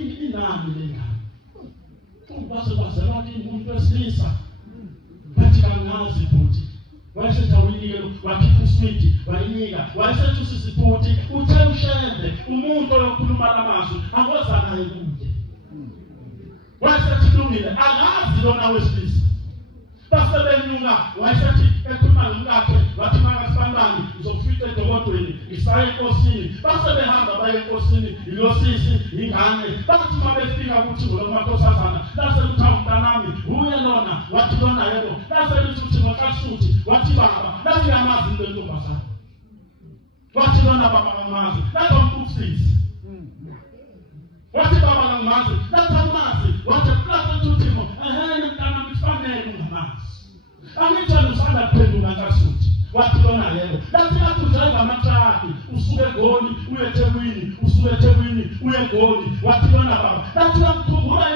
inani lengane. Ubase bazelwa umuntu wesilisa. Bathi kangazi futhi. Wayesetha uyinikelo wakhipha uswiti wayinika wayesetha usisiputi uthe ushende umuntu oyokhuluma lamazwi angozana yekude. Wayesethi kulungile akazi lona wesilisa. Basebenyuka wayesethi ekhuluma nomkakhe wathi makasibambani uzofika edokodweni isaye enkosini. Basebehamba baye enkosini ilosisi ingane bathi mabefika ukuthi ngolomakhosazana lase kuthiwa mntanami uye lona wathi lona yebo lase lithi ngokasuthi wathi baba lathi amazi lentombazana wathi lona baba ngamazi lathi umfusisi wathi baba ngamazi lathi amazi wathi lase tuthimo mntana mfanele ngamazi angitshela usanda kuphenduka kasuthi wathi lona yebo lathi athuzelwa amatraki usuke eGoli uye eThekwini usuke eThekwini uye eGoli wathi lona baba lathi uyakukhumbula